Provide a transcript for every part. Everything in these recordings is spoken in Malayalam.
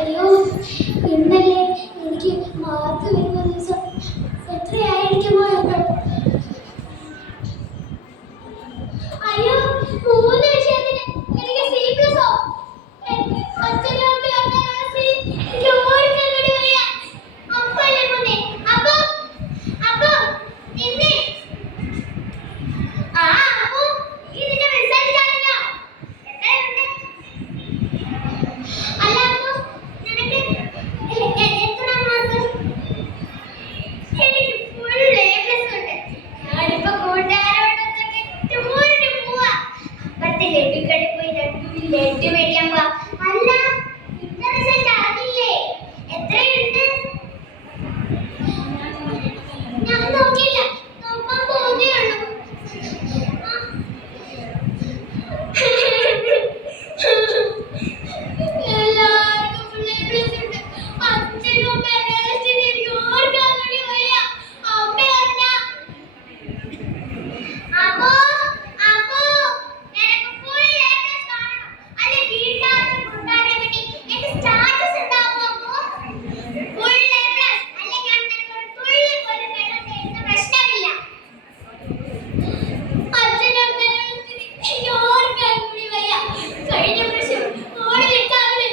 അയ്യോ, ഇന്നലെ എനിക്ക് മാർക്ക് വരുന്ന ദിവസം എത്രയായിരിക്കുമോ എന്ന്. അയ്യോ, 3 വിഷയത്തിന് എനിക്ക് C+ഓ. അച്ഛനും അമ്മയും അങ്ങനെയാണ് C. എനിക്ക് ഓർക്കാൻ കൂടി വയ്യ. അപ്പല്ലേ മോനെ, അപ്പൊ ഇന്ന് അപ്പൊ ഇതിന്റെ റിസൾട്ട് ആണല്ലോ. എത്രയുണ്ട്? അല്ല അപ്പൊ നിനക്ക് എത്ര മാർക്ക്? എനിക്ക് ഫുൾ A+ ഉണ്ട്. ഞാനിപ്പോ കൂട്ടുകാരോടൊക്കെ ടൂറിന് പോവാ. അപ്പുറത്തെ ലഡുക്കടയിൽ പോയി ലഡു മേടിക്കാൻ പോവാ. അല്ല, നിന്റെ റിസൾട്ട് അറിഞ്ഞില്ലേ? എത്രയുണ്ട്? ഞാൻ നോക്കിയില്ല, നോക്കാൻ പോകുന്നേ ഉള്ളൂ. എല്ലാവർക്കും ഫുൾ A+ ഉണ്ട്. അച്ഛനും അമ്മയും എനിക്ക് ഓർക്കാൻ കൂടി വയ്യ. അമ്മ അറിഞ്ഞ അപ്പോ നിനക്ക് ഫുൾ A+ കാണണം. അല്ലെ വീട്ടുകാർക്ക് കൂട്ടുകാരെ പറ്റി എന്റെ സ്റ്റാറ്റസ് ഉണ്ടാവും. അപ്പോ ഫുൾ A+, അല്ലെ ഞാൻ നിനക്കൊരു തുള്ളി പോലും വെള്ളം തരുന്ന പ്രശ്നമില്ല. അച്ഛനും അമ്മയും എനിക്ക് ഓർക്കാൻ കൂടി വയ്യ. കഴിഞ്ഞ പ്രാവശ്യം ഓടി എക്സാമിന്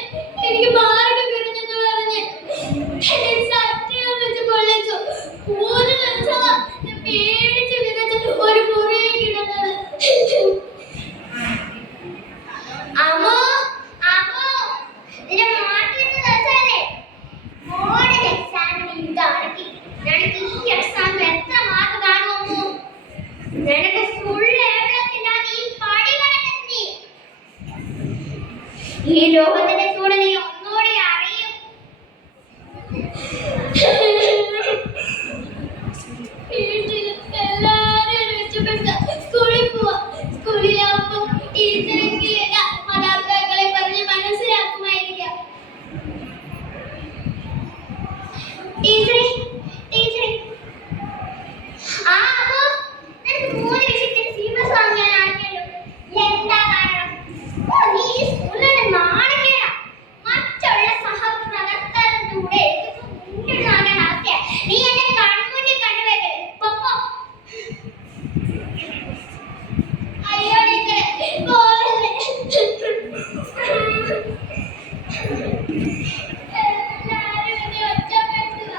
എനിക്ക് മാർക്ക് കുറഞ്ഞെന്ന് പറഞ്ഞ് എന്നെ സത്യം വെച്ച് പൊള്ളിച്ചു. 3 ദിവസമാ ഞാൻ പേടിച്ച് വിറച്ച് ഒരു മുറിയെ കിടന്നത്. അമ്മോ, നിന്റെ മാർക്ക് കിട്ടുന്ന ദിവസമല്ലേ മോഡൽ എക്സാമിന് ഇതാണെങ്കിൽ നിനക്ക് ഈ എക്സാമിൽ എത്ര മാർക്ക് കാണുമോ? നിനക്ക് ഫുൾ A+ ഇല്ലാതെ ഈ പടി കടന്നെത്തി. ഈ ലോകത്തിന്റെ ചൂട് നീ ഒന്നുകൂടി അറിയും. വീട്ടിൽ എല്ലാവരും രക്ഷപ്പെടുത്ത സ്കൂളിൽ പോവാ. സ്കൂളിലാവുമ്പോ ടീച്ചറെങ്കിലല്ല മാതാപിതാക്കളെ പറഞ്ഞ് മനസ്സിലാക്കുമായിരിക്കാം. ടീച്ചറെ അപ്പോ നിനക്ക് 3 വിഷയത്തിന് C+ വാങ്ങിയാൽ അറിഞ്ഞല്ലോ. എന്താ കാരണം? നീ ഈ സ്കൂളിലെ നാണക്കേടാ. മറ്റുള്ള സഹപ്രവർത്തകരുടെ കൂടെ മുന്നിട്ട് നടക്കാൻ ആക്കിയ നീ എന്നെ കൺമുന്നിൽ കണ്ടുവെക്കരുത്. പൊപ്പോ. അയ്യോ ടീച്ചറെ, പോകല്ലേ. എല്ലാവരും എന്നെ ഒറ്റപ്പെടുത്തുക.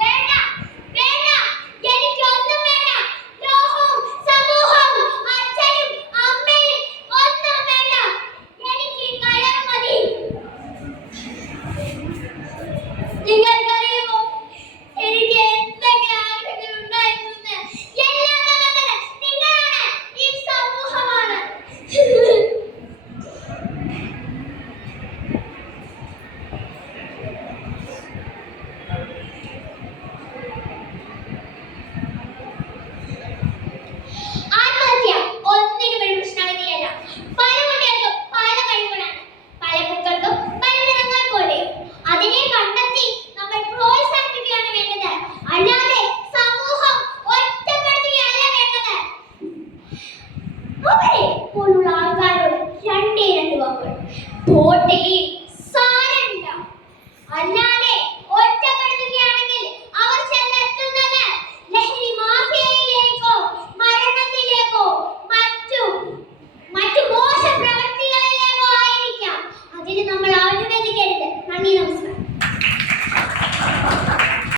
വേണ്ട, എനിക്കൊന്നും വേണ്ട. ലോകവും സമൂഹവും അച്ഛനും അമ്മയും ഒന്നും വേണ്ട. എനിക്ക് ഈ കയർ മതി. നിങ്ങൾക്കറിയുമോ എനിക്ക് എന്തൊക്കെ ആഗ്രഹങ്ങൾ ഉണ്ടായിരുന്നു? എല്ലാം തന്നത് നിങ്ങളാണ്, ഈ സമൂഹമാണ്. ആത്മഹത്യ ഒന്നിനും ഒരു പ്രശ്നമല്ല. പല കുട്ടികൾക്കും പല കഴിവുകളാണ്. പല പൂക്കൾക്കും പല നിറങ്ങൾ പോലെ. അതിനെ കണ്ടെത്തി നമ്മൾ പ്രോത്സാഹിപ്പിക്കുകയാണ് വേണ്ടത്. അല്ലാതെ സമൂഹം ഒറ്റപ്പെടുത്തുകയല്ല വേണ്ടത്. അവരെ പോലുള്ള ആൾക്കാരോട് 2 വാക്കുകൾ. പോട്ടെ, സാരമില്ല. അല്ലാതെ ഒറ്റപ്പെടുത്തുകയാണെങ്കിൽ അവർ ചെന്നെത്തുന്നത് ലഹരി മാഫിയയിലേക്കോ മരണത്തിലേക്കോ മറ്റു മോശ പ്രവൃത്തികളിലേക്കോ ആയിരിക്കാം. അതിന് നമ്മൾ അനുവദിക്കരുത്. നന്ദി, നമസ്കാരം.